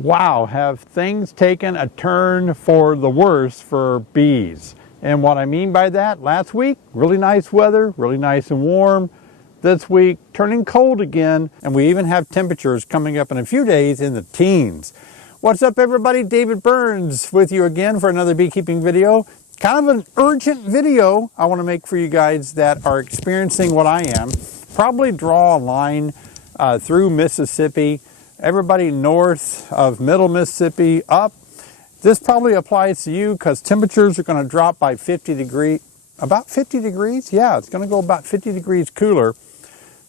Wow, have things taken a turn for the worse for bees? And what I mean by that, last week, really nice weather, really nice and warm. This week, turning cold again, and we even have temperatures coming up in a few days in the teens. What's up, everybody? David Burns with you again for another beekeeping video. Kind of an urgent video I want to make for you guys that are experiencing what I am. Probably draw a line through Mississippi. Everybody north of middle Mississippi up. This probably applies to you because temperatures are going to drop by 50 degrees. About 50 degrees? Yeah, it's going to go about 50 degrees cooler.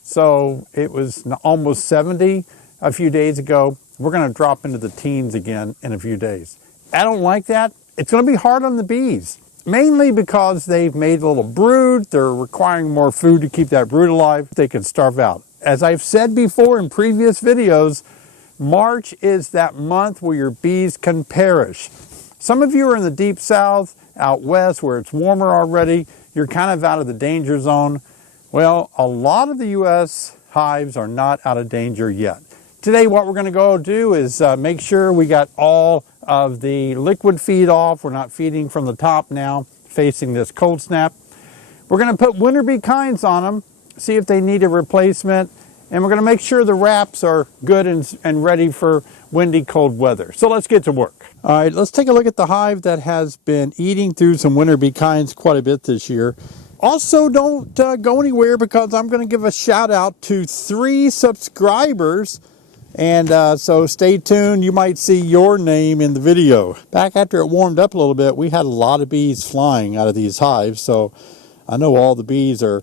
So it was almost 70 a few days ago. We're going to drop into the teens again in a few days. I don't like that. It's going to be hard on the bees, mainly because they've made a little brood. They're requiring more food to keep that brood alive. They can starve out. As I've said before in previous videos, March is that month where your bees can perish. Some of you are in the deep south, out west, where it's warmer already. You're kind of out of the danger zone. Well, a lot of the U.S. hives are not out of danger yet. Today, what we're going to go do is make sure we got all of the liquid feed off. We're not feeding from the top now, facing this cold snap. We're going to put winter bee kinds on them, see if they need a replacement. And we're going to make sure the wraps are good and ready for windy, cold weather. So let's get to work. All right, let's take a look at the hive that has been eating through some winter bee kinds quite a bit this year. Also, don't go anywhere because I'm going to give a shout out to 3 subscribers. And so stay tuned. You might see your name in the video. Back after it warmed up a little bit, we had a lot of bees flying out of these hives. So I know all the bees are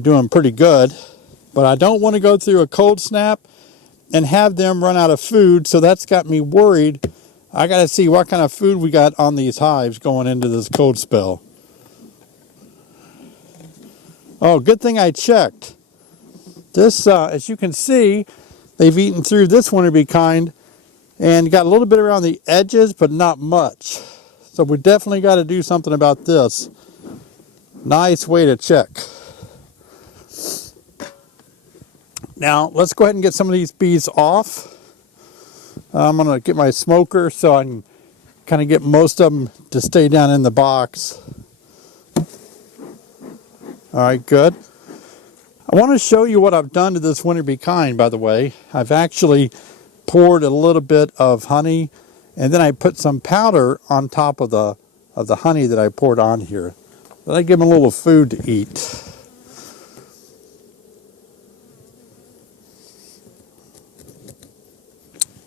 doing pretty good. But I don't want to go through a cold snap and have them run out of food, so that's got me worried. I got to see what kind of food we got on these hives going into this cold spell. Oh, good thing I checked. This, as you can see, they've eaten through this winter bee kind and got a little bit around the edges, but not much. So we definitely got to do something about this. Nice way to check. Now, let's go ahead and get some of these bees off. I'm going to get my smoker so I can kind of get most of them to stay down in the box. All right, good. I want to show you what I've done to this winter bee kind, by the way. I've actually poured a little bit of honey, and then I put some powder on top of the honey that I poured on here. Then I give them a little food to eat.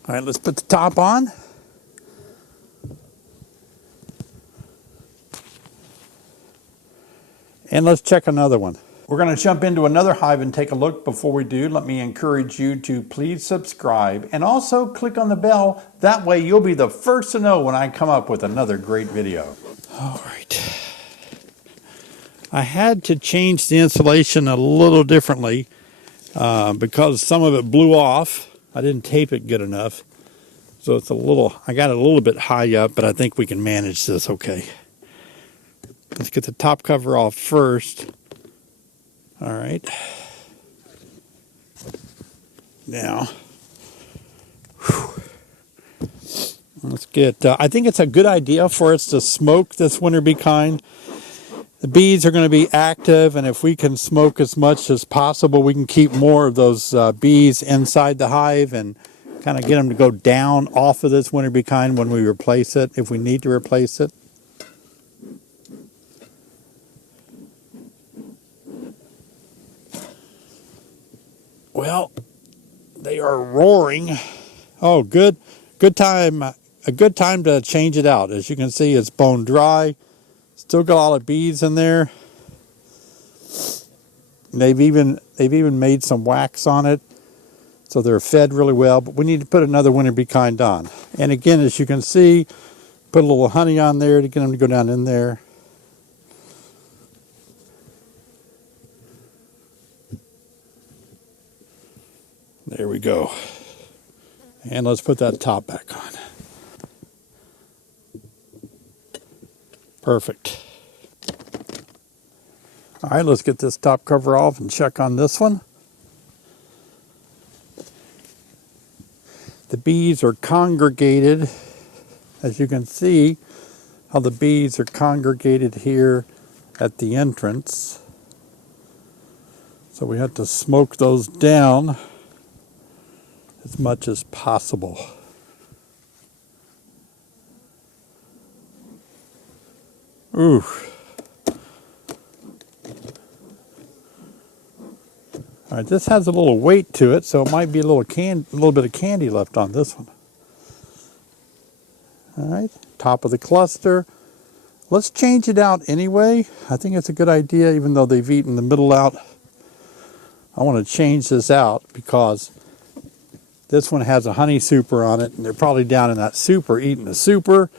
All right, let's put the top on. And let's check another one. We're going to jump into another hive and take a look. Before we do, let me encourage you to please subscribe and also click on the bell. That way you'll be the first to know when I come up with another great video. All right. I had to change the insulation a little differently because some of it blew off. I didn't tape it good enough. So it's I got it a little bit high up, but I think we can manage this okay. Let's get the top cover off first. All right. Now, let's get, I think it's a good idea for us to smoke this winter bee kind. The bees are going to be active, and if we can smoke as much as possible, we can keep more of those bees inside the hive and kind of get them to go down off of this winter bee kind when we replace it, if we need to replace it. Well, they are roaring. Oh, good time. A good time to change it out. As you can see, it's bone dry. Still got a lot of bees in there. They've even made some wax on it, so they're fed really well. But we need to put another winter bee kind on. And again, as you can see, put a little honey on there to get them to go down in there. There we go. And let's put that top back on. Perfect. All right, let's get this top cover off and check on this one. The bees are congregated, as you can see how the bees are congregated here at the entrance. So we have to smoke those down as much as possible. Ooh. All right, this has a little weight to it, so it might be a little bit of candy left on this one. All right, top of the cluster. Let's change it out anyway. I think it's a good idea, even though they've eaten the middle out. I want to change this out because this one has a honey super on it, and they're probably down in that super eating the super.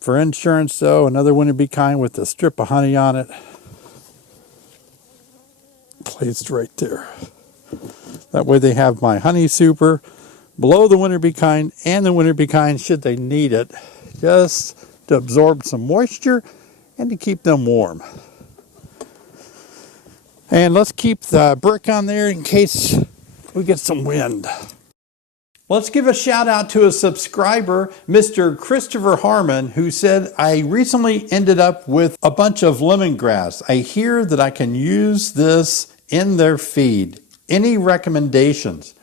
For insurance, though, another winter bee kind with a strip of honey on it. Placed right there. That way they have my honey super below the winter bee kind and the winter bee kind should they need it, just to absorb some moisture and to keep them warm. And let's keep the brick on there in case we get some wind. Let's give a shout out to a subscriber, Mr. Christopher Harmon, who said, I recently ended up with a bunch of lemongrass. I hear that I can use this in their feed. Any recommendations?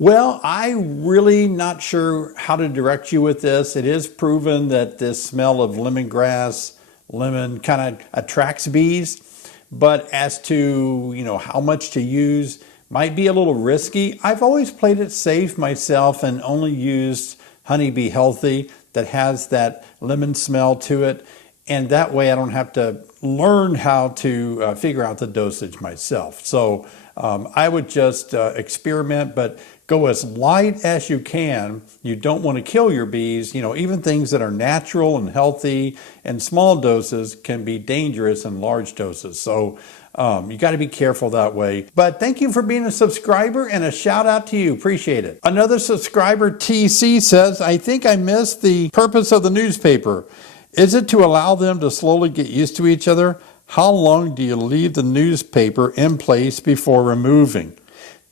Well, I'm really not sure how to direct you with this. It is proven that this smell of lemongrass, lemon kind of attracts bees. But as to, how much to use, might be a little risky. I've always played it safe myself and only used Honeybee Healthy that has that lemon smell to it. And that way I don't have to learn how to figure out the dosage myself. So I would just experiment, but go as light as you can. You don't want to kill your bees. Even things that are natural and healthy and small doses can be dangerous in large doses. So you got to be careful that way. But thank you for being a subscriber and a shout out to you. Appreciate it. Another subscriber, TC, says, I think I missed the purpose of the newspaper. Is it to allow them to slowly get used to each other? How long do you leave the newspaper in place before removing?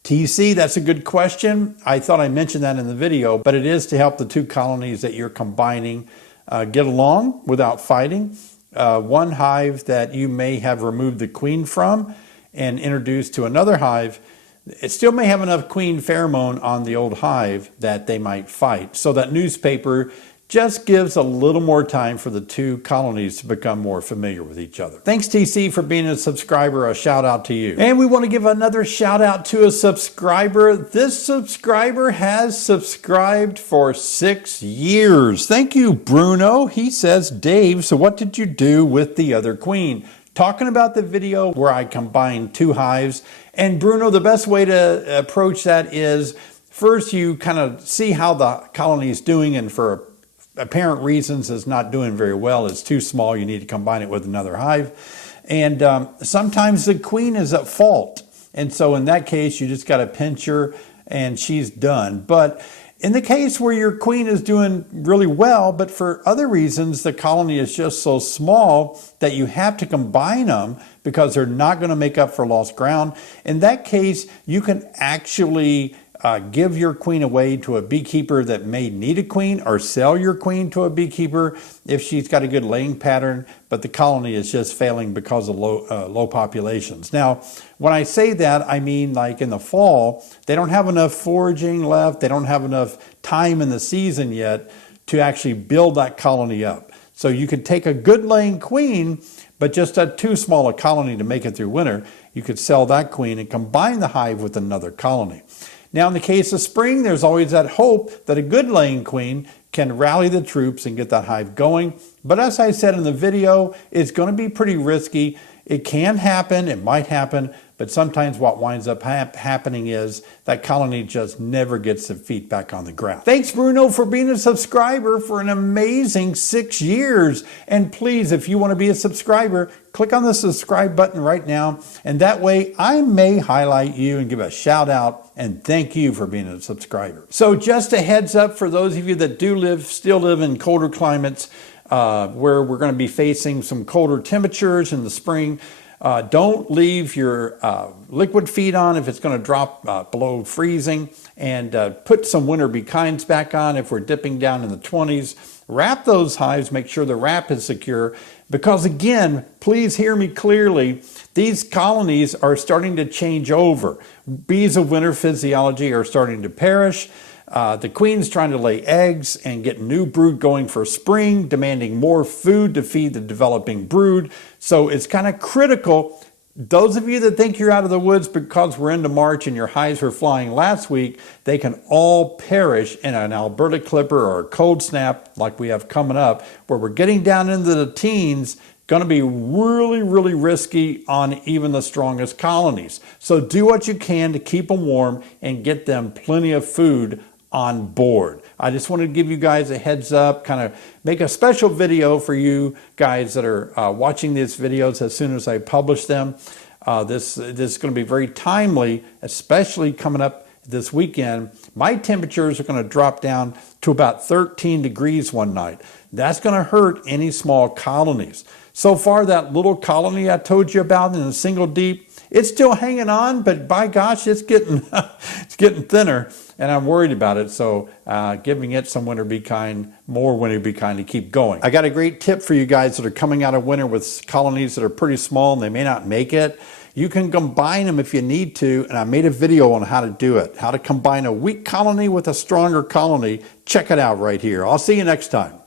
TC, that's a good question. I thought I mentioned that in the video, but it is to help the two colonies that you're combining get along without fighting. One hive that you may have removed the queen from and introduced to another hive, it still may have enough queen pheromone on the old hive that they might fight. So that newspaper just gives a little more time for the two colonies to become more familiar with each other. Thanks, TC, for being a subscriber. A shout out to you. And we want to give another shout out to a subscriber. This subscriber has subscribed for 6 years. Thank you, Bruno. He says, Dave, so what did you do with the other queen? Talking about the video where I combined two hives. And Bruno, the best way to approach that is first you kind of see how the colony is doing, and for apparent reasons is not doing very well. It's too small. You need to combine it with another hive. And sometimes the queen is at fault. And so in that case, you just got to pinch her and she's done. But in the case where your queen is doing really well, but for other reasons, the colony is just so small that you have to combine them because they're not going to make up for lost ground. In that case, you can actually give your queen away to a beekeeper that may need a queen, or sell your queen to a beekeeper if she's got a good laying pattern, but the colony is just failing because of low populations. Now, when I say that, I mean like in the fall, they don't have enough foraging left. They don't have enough time in the season yet to actually build that colony up. So you could take a good laying queen, but just a too small a colony to make it through winter. You could sell that queen and combine the hive with another colony. Now, in the case of spring, there's always that hope that a good laying queen can rally the troops and get that hive going. But as I said in the video, it's going to be pretty risky. It can happen, it might happen, but sometimes what winds up happening is that colony just never gets their feet back on the ground. Thanks, Bruno, for being a subscriber for an amazing 6 years. And please, if you want to be a subscriber, click on the subscribe button right now. And that way I may highlight you and give a shout out and thank you for being a subscriber. So just a heads up for those of you that still live in colder climates, where we're going to be facing some colder temperatures in the spring. Don't leave your liquid feed on if it's going to drop below freezing, and put some winter bee kinds back on if we're dipping down in the 20s. Wrap those hives, make sure the wrap is secure, because again, please hear me clearly, these colonies are starting to change over. Bees of winter physiology are starting to perish. The queen's trying to lay eggs and get new brood going for spring, demanding more food to feed the developing brood. So it's kind of critical. Those of you that think you're out of the woods because we're into March and your hives were flying last week, they can all perish in an Alberta clipper or a cold snap like we have coming up, where we're getting down into the teens. Going to be really, really risky on even the strongest colonies. So do what you can to keep them warm and get them plenty of food on board. I just wanted to give you guys a heads up, kind of make a special video for you guys that are watching these videos as soon as I publish them. This is going to be very timely, especially coming up this weekend. My temperatures are going to drop down to about 13 degrees one night. That's going to hurt any small colonies. So far, that little colony I told you about in the single deep, it's still hanging on, but by gosh, it's getting it's getting thinner, and I'm worried about it. So giving it some winter bee kind, more winter bee kind to keep going. I got a great tip for you guys that are coming out of winter with colonies that are pretty small and they may not make it. You can combine them if you need to, and I made a video on how to do it, how to combine a weak colony with a stronger colony. Check it out right here. I'll see you next time.